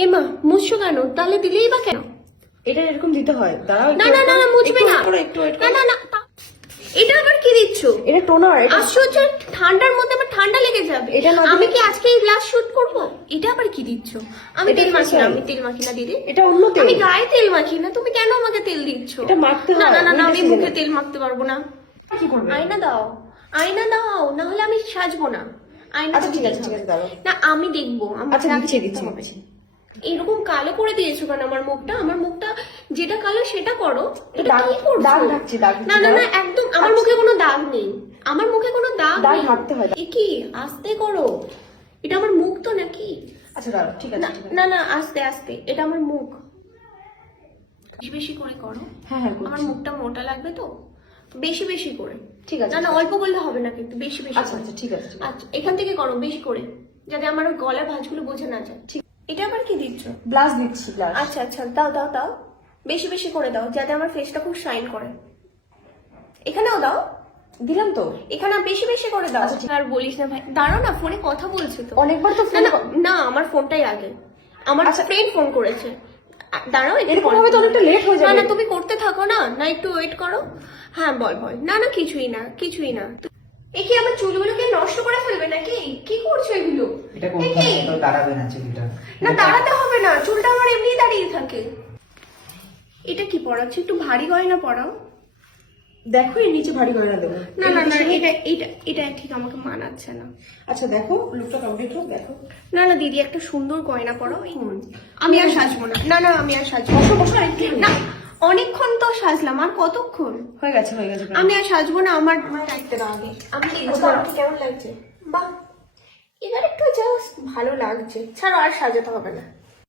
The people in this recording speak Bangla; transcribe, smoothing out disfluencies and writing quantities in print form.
এমা মুছছো কেন? তাহলে দিলেই বা কেন? এটা এরকম দিতে হয়। দাঁড়াও, না না না না, মুছবে না। একটু না না না, এটা আবার কি দিচ্ছ? এটা টোনার। এটা আশ্চর্য, ঠান্ডার মধ্যে আমার ঠান্ডা লেগে যাবে। এটা না আমি দিলে- কি আজকে এই গ্লাস শুট করব? এটা আবার কি দিচ্ছ? আমি এটা তেল মাখি না, facial। আমি তেল মাখি না দিদি। এটা অন্য তেল। আমি গায়ে তেল মাখি না, তুমি কেন আমাকে তেল দিচ্ছ? এটা মাখতে না হয়, না না না, ওইটা আমি সেজে মুখে না। তেল মাখতে পারবো না। কি করবে? আয়না দাও, আয়না দাও, না হলে আমি সাজবো না। আয়না আচ্ছা ঠিক আছে, ঠিক আছে, দাঁড়াও। না, আমি দেখবো। আমার আচ্ছা রাগ দিচ্ছি দেখতে দিচ্ছি হবে। এরকম কালো করে দিয়েছো কেন আমার মুখটা? আমার মুখটা যেটা কালো সেটা করো। এটা দাগ কি করছো? দাগ ঢাকছি, দাগ না না না, একদম আমার মুখে কোনো দাগ নেই। আমার মুখে কোনো দাগ দাগ নেই। ঢাকতে হয়। এ কি? আস্তে করো। এটা আমার মুখ তো নাকি? আচ্ছা দাঁড়াও, ঠিক আছে না ঠিক আছে। না না, আস্তে আস্তে, এটা আমার মুখ। বেশি বেশি করে করো। হ্যাঁ হ্যাঁ আমার করছি। মুখটা মোটা লাগবে তো, বেশি বেশি করে। ঠিক আছে। না না, অল্প করলে হবে না, কিন্তু বেশি বেশি আচ্ছা করে। আচ্ছা ঠিক আছে ঠিক আছে। আচ্ছা, এখান থেকে করো বেশি করে, যাতে আমার ওই গলার ভাঁজগুলো বোঝা না যায়। ঠিক। এটা আবার কি দিচ্ছ? ব্লাশ দিচ্ছি, ব্লাশ। আচ্ছা আচ্ছা, দাও দাও দাও, বেশি বেশি করে দাও, যাতে আমার ফেসটা খুব শাইন করে। এখানেও দাও, দিলাম তো। এখানে বেশি বেশি করে দাও। আচ্ছা, ঠিক। আর বলিস না ভাই, দাঁড়াও না, ফোনে কথা বলছি তো। অনেকবার তো না ফোন না না, আমার ফোনটাই আগে। আমার আচ্ছা। ফ্রেন্ড ফোন করেছে। দাঁড়াও, একটু এরকম পরে ভাবে তো বলবো। অনেকটা লেট হয়ে না যাবে। না, তুমি করতে থাকো না, না একটু ওয়েট করো। হ্যাঁ বল বল। না না, কিছুই না কিছুই না। এ কি আমার চুলগুলোকে নষ্ট করে ফেলবে নাকি? কি করছো এগুলো? এটা এ করতে কি? হবে, তো দাঁড়াবে না চুলটা। না দাঁড়াতে হবে না, চুলটা আমার এমনি দাঁড়িয়ে থাকে। এটা কি পড়াচ্ছ? একটু ভারী গয়না পড়াও। দেখো এর নিচে ভারী গয়না দেবো। না না না, এটা এটা এটা ঠিক আমাকে মানাচ্ছে না। আচ্ছা দেখো, লুকটা কমপ্লিট হোক, দেখো। না না দিদি, একটা সুন্দর গয়না পরাও। আমি আর সাজবো না। না না, আমি আর সাজবো বসো বসো, আর একটু। না। অনেকক্ষণ তো সাজলাম, আর কতক্ষণ? হয়ে গেছে হয়ে গেছে। আমি আর সাজবো না, আমার দায়িত্ব দাও আগে। আমি দেখবো তো আমাকে কেমন লাগছে। বাহ, এবার একটু জাস্ট ভালো লাগছে। ছাড়ো, আর সাজাতে হবে না।